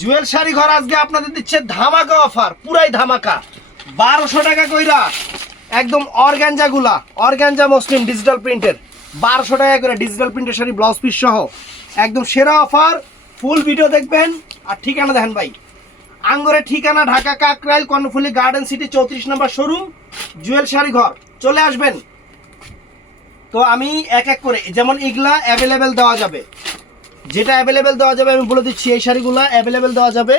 জুয়েল শাড়ি ঘর আজকে আপনাদের দিচ্ছে ধামাকা অফার, পুরাই ধামাকা। 1200 টাকা কইরা একদম অর্গানজা গুলা, অর্গানজা মসলিন ডিজিটাল প্রিন্টের 1200 টাকা করে ডিজিটাল প্রিন্টের শাড়ি ব্লাউজ পিস সহ একদম সেরা অফার। ফুল ভিডিও দেখবেন। আর ঠিকানা দেখেন ভাই, আঙ্গরের ঠিকানা ঢাকা কাকরাইল কর্ণফুলী গার্ডেন সিটি 34 নম্বর শোরুম জুয়েল শাড়ি ঘর, চলে আসবেন। তো আমি এক এক করে, যেমন এগুলা অ্যাভেলেবেল দেওয়া যাবে, যেটা অ্যাভেলেবেল দেওয়া যাবে আমি বলে দিচ্ছি। এই শাড়িগুলো অ্যাভেলেবেল দেওয়া যাবে।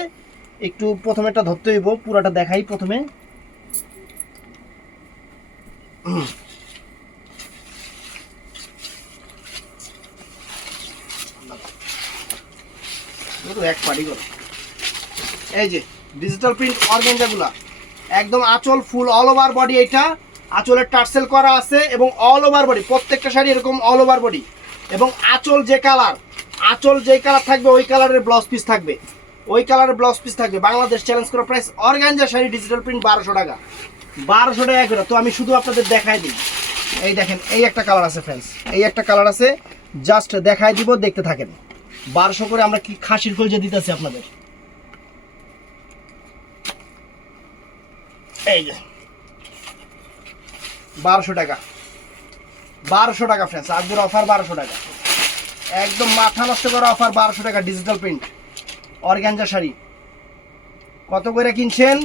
একটু প্রথমে একটা ধরতে হইব, পুরাটা দেখাই প্রথমে। এক পাটি করে এই যে ডিজিটাল প্রিন্ট অর্গানজাগুলা একদম আঁচল ফুল অল ওভার বডি। এটা আঁচলের টার্সেল করা আছে এবং অল ওভার বডি, প্রত্যেকটা শাড়ি এরকম অল ওভার বডি। এবং আঁচল যে কালার, আঁচল যেই কালার থাকবে ওই কালারের ব্লাউজ পিস থাকবে, ওই কালারের ব্লাউজ পিস থাকবে। বাংলাদেশ চ্যালেঞ্জ করা price organza sari digital print 1200 টাকা, 1200 টাকা করে। তো আমি শুধু আপনাদের দেখাই দিই। এই দেখেন, এই একটা কালার আছে ফ্রেন্ডস, এই একটা কালার আছে, জাস্ট দেখাই দিব, দেখতে থাকেন। 1200 করে আমরা কি খাসির কলজা দিতেছি আপনাদের। এই যে 1200 টাকা, 1200 টাকা ফ্রেন্ডস, আজকের অফার 1200 টাকা, একদম মাথা নষ্ট করা অফার। 1200 টাকা ডিজিটাল প্রিন্ট অর্গানজা শাড়ি। কত করে কিনছেন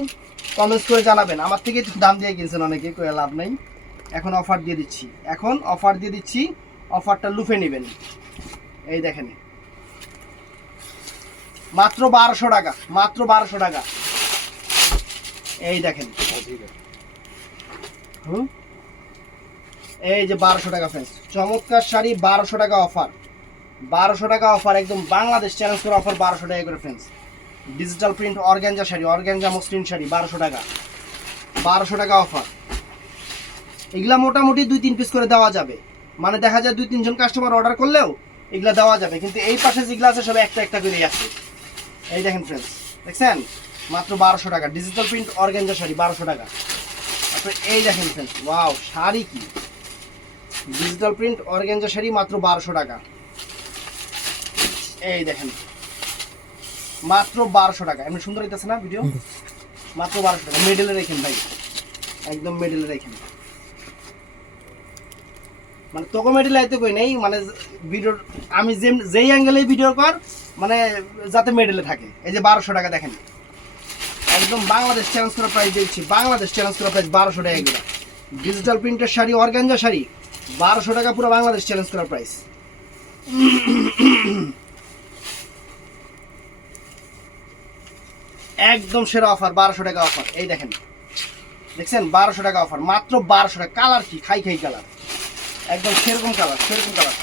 কমেন্টস করে জানাবেন। আমার থেকে একটু দাম দিয়ে কিনছেন অনেকে, কয়ে লাভ নেই। এখন অফার দিয়ে দিচ্ছি, এখন অফার দিয়ে দিচ্ছি, অফারটা লুফে নেবেন। এই দেখেন, মাত্র 1200 টাকা, মাত্র 1200 টাকা। এই দেখেন, এই যে 1200 টাকা ফ্রেন্ডস, চমৎকার শাড়ি, 1200 টাকা অফার, 1200 টাকা অফার, একদম বাংলাদেশ চ্যালেঞ্জ করে অফার। 1200 টাকা করে friends, digital print organza sari, organza muslin sari 1200 টাকা, 1200 টাকা অফার। এগুলা মোটামুটি 2-3 পিস করে দেওয়া যাবে, মানে দেখা যায় 2-3 জন কাস্টমার অর্ডার করলেও এগুলা দেওয়া যাবে। কিন্তু এই পাশে যেগুলো আছে সব একটা একটা করে আছে। এই দেখেন ফ্রেন্ডস, দেখছেন, মাত্র 1200 টাকা ডিজিটাল প্রিন্ট অর্গানজা শাড়ি 1200 টাকা। তারপরে এই দেখেন ফ্রেন্ডস, ওয়াও শাড়ি কি, ডিজিটাল প্রিন্ট অর্গানজা শাড়ি মাত্র 1200 টাকা। এই দেখেন, মাত্র 1200 টাকা। এমনি সুন্দর হইতেছে না ভিডিও? মাত্র 1200 টাকা। মিডলে রেখেন ভাই, একদম মিডলে রেখেন, মানে তোকে মিডলে আইতে কই নেই, মানে ভিডিওর আমি যেই অ্যাঙ্গেলে ভিডিও কর, মানে যাতে মিডলে থাকে। এই যে 1200 টাকা দেখেন, একদম বাংলাদেশ চ্যালেঞ্জ করা প্রাইস দিচ্ছি, বাংলাদেশ চ্যালেঞ্জ করা প্রাইস 1200 টাকা এগুলো। ডিজিটাল প্রিন্টের শাড়ি অর্গানজা শাড়ি 1200 টাকা, পুরো বাংলাদেশ চ্যালেঞ্জ করা প্রাইস। একদম সেরা অফার, 1200 টাকা অফার। এই দেখেন, দেখছেন 1200 টাকা অফার, মাত্র 1200 টাকা। কালার কি খাই খাই কালার, একদম সেরকম কালার, সেরকম কালার।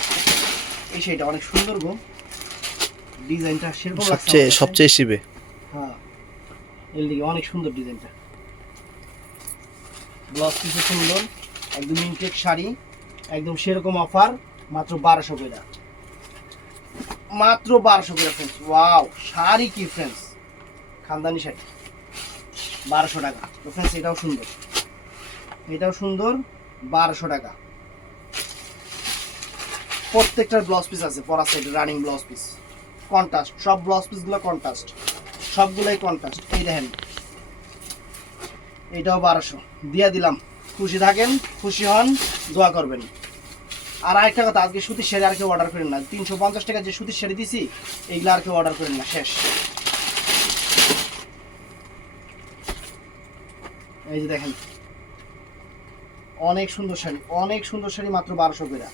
এই শাড়িটা অনেক সুন্দর গো, ডিজাইনটা সেরকম লাগছে, সবচেয়ে শিবে। হ্যাঁ, এর দিকে অনেক সুন্দর ডিজাইনটা, ব্লাউজ পিসও সুন্দর, একদম ইনটেক শাড়ি, একদম সেরকম অফার, মাত্র 1200 করে, মাত্র 1200 করে ফ্রেন্ডস। ওয়াও শাড়ি কি ফ্রেন্ডস, খানদানি শাড়ি 1200 টাকা। তো ফ্রেন্ডস এটাও সুন্দর, এটাও সুন্দর, 1200 টাকা। প্রত্যেকটার ব্লাউজ পিস আছে, পরা side running blouse piece, contrast, সব ব্লাউজ পিসগুলো কন্ট্রাস্ট, সবগুলোই কন্ট্রাস্ট। এই দেখেন, এটাও 1200 দিয়ে দিলাম। খুশি থাকেন, খুশি হন, দোয়া করবেন। আর আরেকটা কথা, আজকে সুতির শাড়ি আর কেউ অর্ডার করেন না। 350 টাকা যে সুতির শাড়ি দিছি, এইগুলো আর কেউ অর্ডার করেন না, শেষ। এই যে দেখেন, অনেক সুন্দর শাড়ি, অনেক সুন্দর শাড়ি, মাত্র 1200 করে।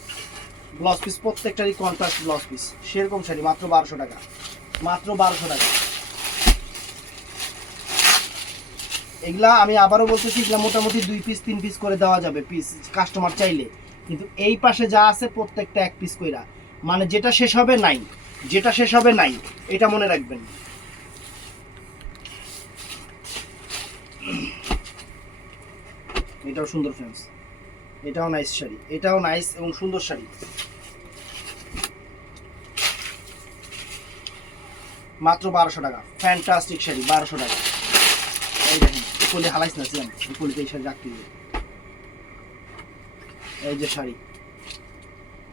ব্লাউজ পিস প্রত্যেকটারই কন্ট্রাস্ট ব্লাউজ পিস, সেরকম শাড়ি মাত্র 1200 টাকা, মাত্র 1200 টাকা। এগুলা আমি আবারও বলতেছি, এগুলা মোটামুটি 2 পিস 3 পিস করে দেওয়া যাবে পিস, কাস্টমার চাইলে। কিন্তু এই পাশে যা আছে প্রত্যেকটা 1 পিস কইরা, মানে যেটা শেষ হবে নাই, যেটা শেষ হবে নাই, এটা মনে রাখবেন। এটাও সুন্দর ফ্রেন্ডস, এটাও নাইস শাড়ি, এটাও নাইস এবং সুন্দর শাড়ি, মাত্র 1200 টাকা। ফ্যান্টাস্টিক শাড়ি 1200 টাকা। এই দেখেন, উপলে হালাইস না সিয়াম, উপলে এই শাড়ি রাখতে হবে। এই যে শাড়ি,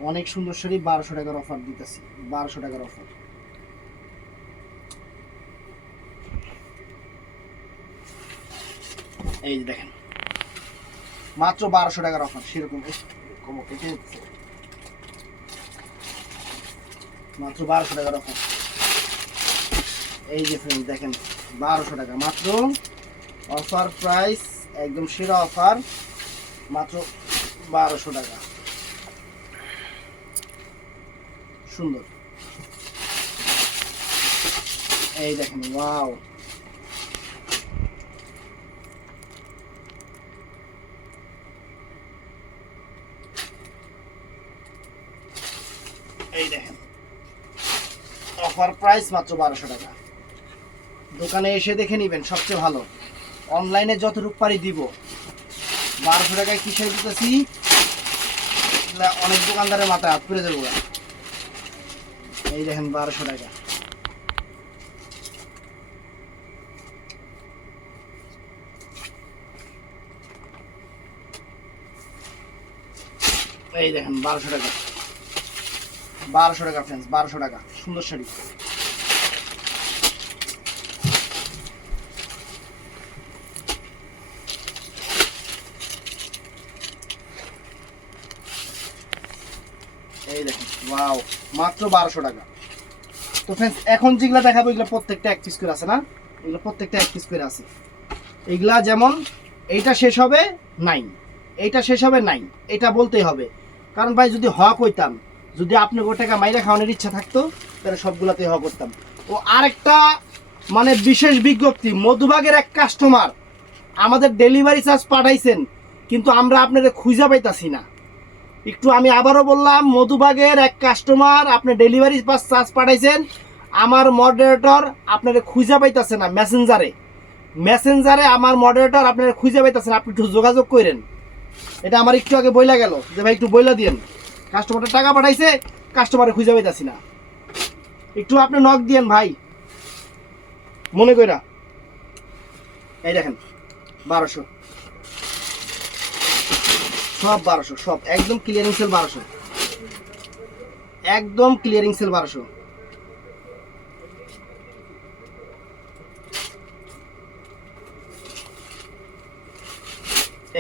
অনেক সুন্দর শাড়ি, 1200 টাকার অফার দিতেছি, 1200 টাকার অফার। এই যে দেখেন মাত্র 1200 টাকার অফার, সেরকম মাত্র 1200 টাকার অফার। এই যে ফ্রেন্ড দেখেন 1200 টাকা মাত্র অফার প্রাইস, একদম সেরা অফার, মাত্র 1200 টাকা। সুন্দর, এই দেখেন ওয়াও, এই দেখেন অফার প্রাইস মাত্র 1200 টাকা। দোকানে এসে দেখে নেবেন সবচেয়ে ভালো, অনলাইনে যতটুকু পারি দিব। 1200 টাকায় কিসে দিতেছি অনেক দোকানদারের মাথায় হাত করে দেবো। এই দেখেন 1200 টাকা। এই দেখেন 1200 টাকা, 1200 টাকা ফ্রেন্ডস, 1200 টাকা সুন্দর শাড়ি। এই দেখেন ওয়াও, মাত্র 1200 টাকা। তো ফ্রেন্ডস এখন যেগুলা দেখাবো এগুলো প্রত্যেকটা এক পিস করে আছে না, এগুলো প্রত্যেকটা এক পিস করে আছে। এগুলা যেমন এইটা শেষ হবে 9, এইটা শেষ হবে 9, এটা বলতেই হবে। কারণ ভাই যদি হক হইতাম, যদি আপনি গো টাকা মাইরা খাওয়ানোর ইচ্ছা থাকতো তাহলে সবগুলাতেই হক করতাম। ও আরেকটা মানে বিশেষ বিজ্ঞপ্তি, মধুবাগের এক কাস্টমার আমাদের ডেলিভারি চার্জ পাঠাইছেন, কিন্তু আমরা আপনাদের খুঁজে পাইতাছি না। একটু আমি আবারও বললাম, মধুবাগের এক কাস্টমার আপনি ডেলিভারি চার্জ পাঠাইছেন, আমার মডারেটর আপনাদের খুঁজে পাইতাছে না। মেসেঞ্জারে আমার মডারেটর আপনারা খুঁজে পাইতাছে না, আপনি একটু যোগাযোগ করেন। এটা আমার একটু আগে বইলা গেল যে ভাই একটু বইলা দিয়েন, কাস্টমারটা টাকা পাঠাইছে, কাস্টমারে খুঁজে পাইতাছি না, একটু আপনি নক দিয়েন ভাই মনে কইরা। এই দেখেন 1200, সব 1200, সব একদম ক্লিয়ারিং সেল 1200, একদম ক্লিয়ারিং সেল 1200।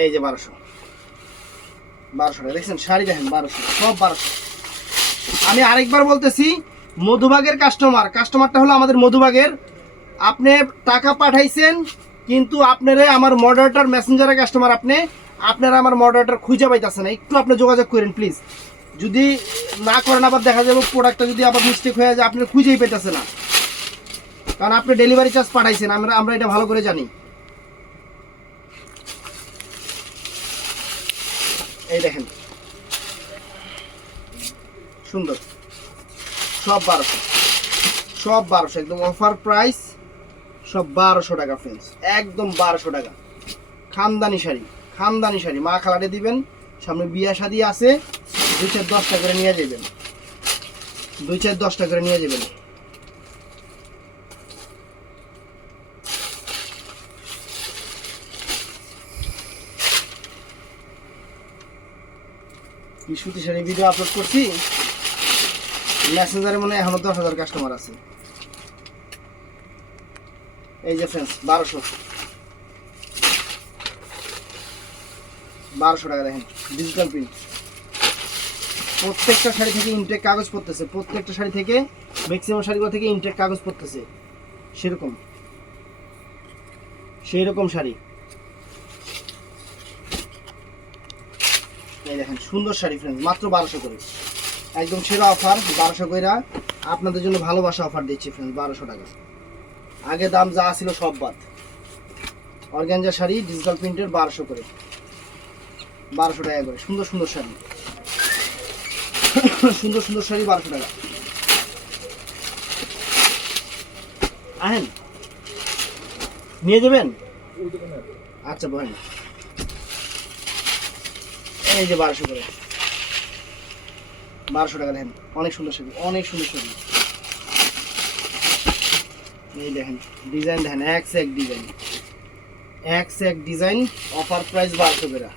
এই যে 1200 টাকা দেখছেন শাড়ি, দেখেন 1200, সব 1200। আমি আরেকবার বলতেছি, মধুবাগের কাস্টমারটা হলো আমাদের মধুবাগের, আপনি টাকা পাঠাইছেন কিন্তু আপনারে আমার মডারেটর মেসেঞ্জারের কাস্টমার, আপনারা আমার মডারেটর খুঁজে পাইতেছে না, একটু আপনি যোগাযোগ করেন প্লিজ। যদি না করেন আবার দেখা যাবে প্রোডাক্টটা যদি আবার মিস্টেক হয়ে যায়, আপনি খুঁজেই পাইতেছে না, কারণ আপনি ডেলিভারি চার্জ পাঠাইছেন, আমরা এটা ভালো করে জানি। এই দেখেন সুন্দর, সব 1200, সব 1200, একদম অফার প্রাইস, সব 1200 টাকা ফ্রেন্ডস, একদম 1200 টাকা। খানদানি শাড়ি মা খালাটে দিবেন, সামনে বিয়া শাদি আছে, 2-4-10টা করে নিয়ে যাবেন, 2-4-10টা করে নিয়ে যাবেন। কি সুতি শাড়ি ভিডিও আপলোড করছি, মেসেঞ্জারে মনে হয় এখনো 10,000 কাস্টমার আছে। এই যে ফ্রেন্ডস 1200 টাকা দেখেন, ডিজিটাল প্রিন্ট। প্রত্যেকটা শাড়ি থেকে ইনটেক কাগজ পড়তেছে, প্রত্যেকটা শাড়ি থেকে, ম্যাক্সিমাম শাড়িগুলো থেকে ইনটেক কাগজ পড়তেছে, সেই রকম শাড়ি। এই দেখেন সুন্দর শাড়ি ফ্রেন্ডস, মাত্র 1200 করে, একদম সেরা অফার 1200 কইরা আপনাদের জন্য ভালোবাসা অফার দিচ্ছি ফ্রেন্ডস, 1200 টাকা। আগে দাম যা ছিল সব বাদ। অর্গানজা শাড়ি ডিজিটাল প্রিন্টের 1200 করে, 1200 টাকা করে, সুন্দর সুন্দর শাড়ি, সুন্দর সুন্দর শাড়ি 1200 টাকা। আহেন নিয়ে যাবেন, আচ্ছা বলেন। এই যে 1200 করে, 1200 টাকা দেখেন, অনেক সুন্দর শাড়ি, অনেক সুন্দর শাড়ি। এই দেখেন ডিজাইন, দেখেন এক সে এক ডিজাইন, অফার প্রাইস 1200 করে,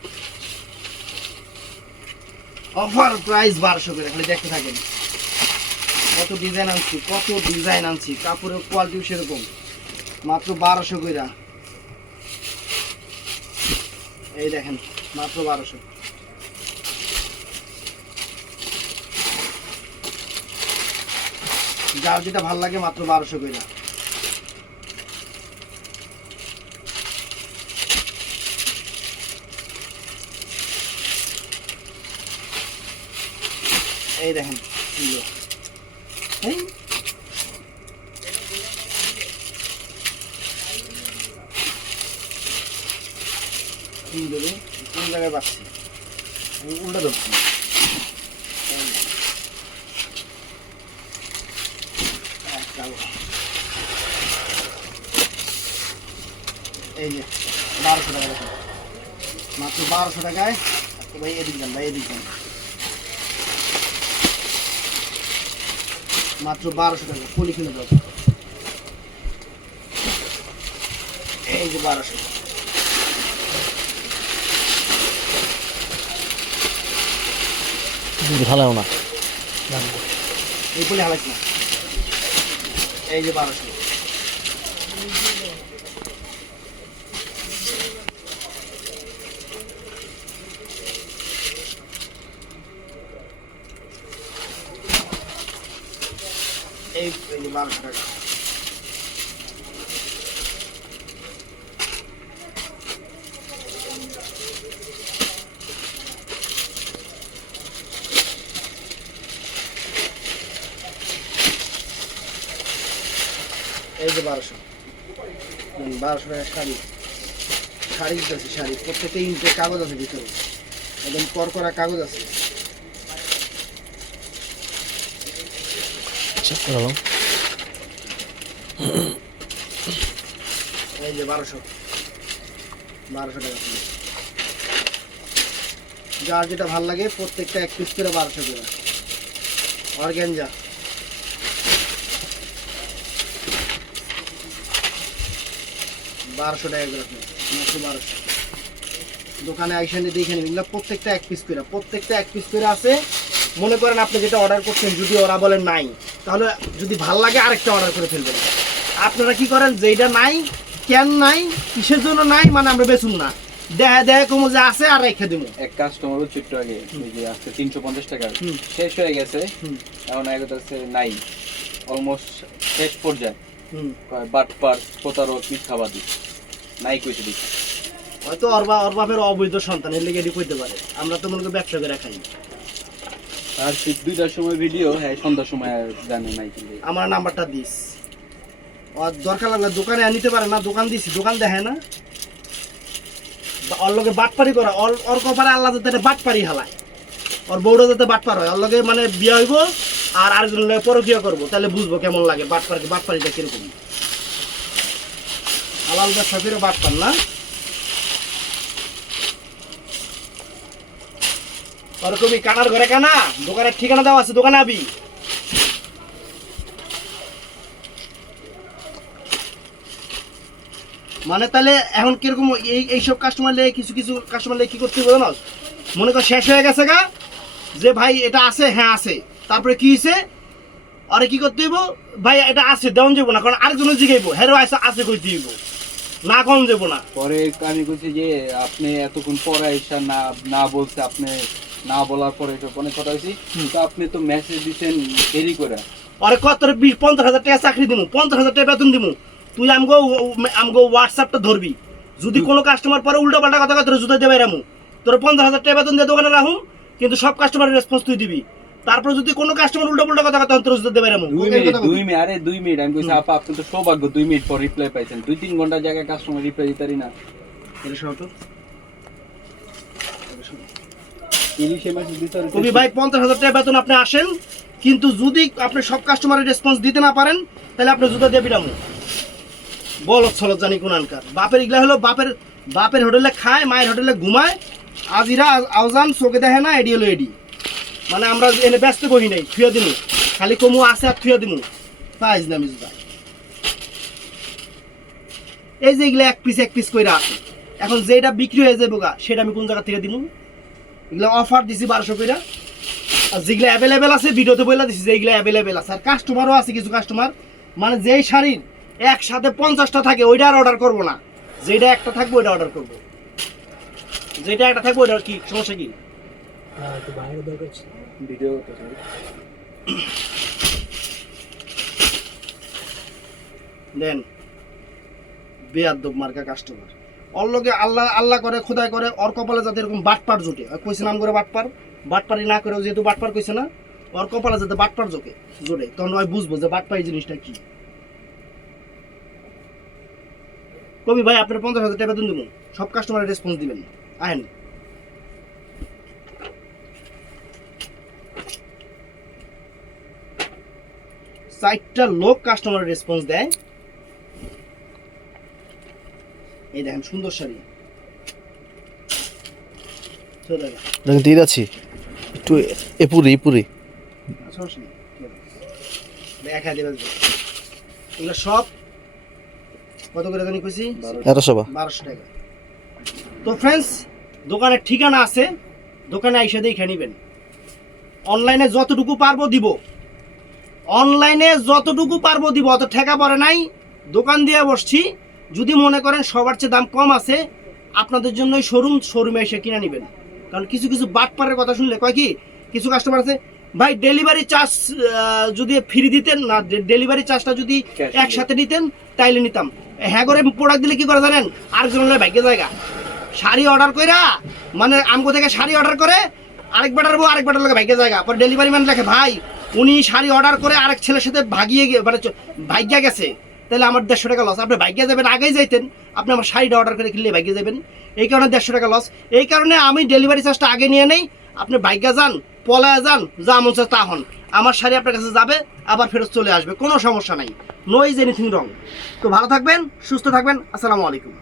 অফার প্রাইস 1200 করে। খালি দেখতে থাকেন কত ডিজাইন আনছি, কাপড়ের কোয়ালিটি সেরকম, মাত্র 1200 করে। এই দেখেন মাত্র 1200। যার যেটা ভালো লাগে মাত্র 1200 করে। এই দেখেন কোন জায়গায় পাচ্ছি উল্টা ধরছি। এই যে 1200 টাকা দেখুন, মাত্র 1200 টাকায়। ভাই এদিক যান, ভাই এদিক যান, মাত্র 1200 টাকা পলি কিনে দাও। এই যে 1200। ভালো না এই পলি হালাইস না। এই যে 1200। এই যে 1200 টাকা। এই যে 1200 টাকা শাড়ি। শাড়ি আছে, শাড়ি প্রত্যেকটা ইঞ্চে কাগজ আছে ভিতরে, একদম করকরা কাগজ আছে। এই যে 1200 টাকা। যার যেটা ভালো লাগে প্রত্যেকটা 1 পিস করে 1200 করে। অর্গানজা $1200 করে, মাত্র 1200। দোকানে আইসানে দেখে নেবেন, এগুলো প্রত্যেকটা 1 পিস করে, প্রত্যেকটা 1 পিস করে আছে। মনে করেন আপনি যেটা অর্ডার করছেন, যদি ওরা বলেন নাই, তাহলে যদি ভাল লাগে আরেকটা অর্ডার করে ফেলবেন। আপনারা কি করেন, যেটা নাই কেন নাই, কিসের জন্য নাই, মানে আমরা বেচুন না, দেখা কমো যে আছে আর রেখে দিব। এক কাস্টমার ছোট্ট আগে আছে 350 টাকা শেষ হয়ে গেছে, এখন এগোতেছে নাই, অলমোস্ট শেষ পর্যায়ে। বাটপার প্রতারক মিথ্যাবাদী নাই কইতে দিচ্ছে, হয়তো ওর বাপের অবৈধ সন্তান, এর লেগে এটি কইতে পারে। আমরা তো মনে করি ব্যবসা করে খাই। আর ঠিক 2টার সময় ভিডিও, হ্যাঁ সন্ধ্যার সময় জানে নাই, কিন্তু আমার নাম্বারটা দিস, ওর দরকার লাগলে দোকানে নিতে পারে না, দোকান দিছি, দোকান দেখে না, ওর লগে বাটপারি করা, ওর কপারে আল্লাহ যাতে বাটপারি হালায়, ওর বউটা যাতে বাটপার হয়, ওর লগে মানে বিয়ে হইব আর আরেকজনের লগে পরকিয়া করবো, তাহলে বুঝবো কেমন লাগে বাটপারিটা কিরকম। হালাল ব্যবসা করে বাটপার না। ওর কবি কানার ঘরে কানা, দোকানের ঠিকানা দেওয়া আছে, দোকানে আবি। মানে তাহলে এখন কিরকম এইসব কাস্টমার লেগে কিছু কাস্টমার লেগে কি করতে হবে জানো, মনে কর শেষ হয়ে গেছে গা, যে ভাই এটা আছে, হ্যাঁ আছে, তারপরে কি হয়েছে, আরে কি করতে হইব, ভাই এটা আছে দেওয়ান যাবো না, কারণ আরেকজনের জিগাইবো হেরো আছে কইতে হইব না, কোন যাবো না। পরে আমি কইছি যে আপনি এতক্ষণ পরে এসে না বলছে, আপনি না বলার পরে অনেক কথা হয়েছি, তো আপনি তো মেসেজ দিচ্ছেন দেরি করে। আরে কত 50,000 টাকা চাকরি দিমু, 50,000 টাকা বেতন দিমু, তুই আমগো হোয়াটসঅ্যাপটা ধরবি, যদি কোনো কাস্টমার পরে উল্টা পাল্টা কথা তোর জুতা দেবে রামু, তোর 50,000 টাকা বেতন দিয়ে দোকানে রাখুম, কিন্তু সব কাস্টমারের রেসপন্স তুই দিবি। তারপর যদি কোনো কাস্টমার উল্টা পাল্টা কথা তোর জুতা দেবে রামু। 2 মিনিট আমি কইছি আপা আপনি তো সৌভাগ্য 2 মিনিট পর রিপ্লাই পাইছেন, 2-3 ঘন্টা জায়গায় কাস্টমার রিপ্লাই দিতারি না। কবি ভাই 50,000 টাকা বেতন আপনি আসেন, কিন্তু যদি আপনি সব কাস্টমারের রেসপন্স দিতে না পারেন, তাহলে আপনি জুতা দিয়ে বিরামু। বলত ছলত জানি কোনানকার বাপের, এগুলা হলো বাপের হোটেলে খায়, মায়ের হোটেলে ঘুমায়, আজিরা আউজান চোখে দেখে না, এডি হলো এডি। মানে আমরা এনে ব্যস্ত বহি নাই, থুয়ে দিমু, খালি কমু আছে আর থুয়ে দিমু, পাইজ না মিজবা। এই যে এগুলো এক পিস কইরা আছে, এখন যেটা বিক্রি হয়ে যাবো গা, সেটা আমি কোন জায়গা থেকে দিমু? এগুলো অফার দিছি 1200 কইরা, আর যেগুলো অ্যাভেলেবেল আছে ভিডিওতে বলে দিছি যে এগুলো অ্যাভেলেবেল আছে। আর কাস্টমারও আছে কিছু কাস্টমার, মানে যেই শাড়ির একসাথে 50টা থাকে ওইটা আর অর্ডার করবো না, যেটা একটা থাকবে ওইটা অর্ডার করবো। যেটা একটা থাকবে ওটা কি সমস্যা কি? ভিডিও দেন বেয়াদব মার্কা কাস্টমার ওর লগে আল্লাহ আল্লাহ করে খোদাই করে ওর কপালে যাতে এরকম বাটপার জোটে কইছে নাম করে বাটপারি না করে যেহেতু বাটপার কইছে না ওর কপালে যাতে বাটপার জোটে তখন ওই বুঝবো যে বাটপাই জিনিসটা কি। কবি ভাই আপনার 50,000 টাকা বেতন দিব, সব কাস্টমারের রেসপন্স দিবেন। আহেন সাইটটা লোক কাস্টমারের রেসপন্স দেয়। এই দেখেন সুন্দর শাড়ি দিয়ে যাচ্ছি একটু এপুরি দেখা দেবে এগুলো সব কত করে জানি কইছি 1200 টাকা। তো ফ্রেন্ডস দোকানের ঠিকানা আছে, দোকানে আইসা দেখে নেবেন। অনলাইনে যতটুকু পারবো দিব, অত ঠেকা পড়ে নাই, দোকান দিয়ে বসছি। যদি মনে করেন সবার চেয়ে দাম কম আছে আপনাদের জন্যই শোরুমে এসে কিনে নেবেন। কারণ কিছু বাটপারের কথা শুনলে কয় কি কিছু কাস্টমার আছে ভাই ডেলিভারি চার্জ যদি ফ্রি দিতেন না, ডেলিভারি চার্জটা যদি একসাথে নিতেন তাইলে নিতাম। হ্যাঁ করে প্রোডাক্ট দিলে কি করে জানেন, আরেকজনের ভাগ্যে জায়গা শাড়ি অর্ডার কইরা মানে আমগো থেকে শাড়ি অর্ডার করে আরেক বাটার লোকে ভাগ্যে জায়গা পর ডেলিভারি ম্যান লেখে ভাই উনি শাড়ি অর্ডার করে আরেক ছেলের সাথে মানে ভাগ্যা গেছে, তাহলে আমার 150 টাকা লস। আপনি ভাগ্যে যাবেন, আগেই যাইতেন আপনি আমার শাড়িটা অর্ডার করে কিনলে ভাগ্যে যাবেন, এই কারণে 150 টাকা লস। এই কারণে আমি ডেলিভারি চার্জটা আগে নিয়ে নেই। আপনি ভাগ্যা যান, পলায়া যান, যা মন চায় তা হন, আমার শাড়ি আপনার কাছে যাবে আবার ফেরত চলে আসবে, কোনো সমস্যা নাই, নো ইজ এনিথিং রং। তো ভালো থাকবেন, সুস্থ থাকবেন, আসসালামু আলাইকুম।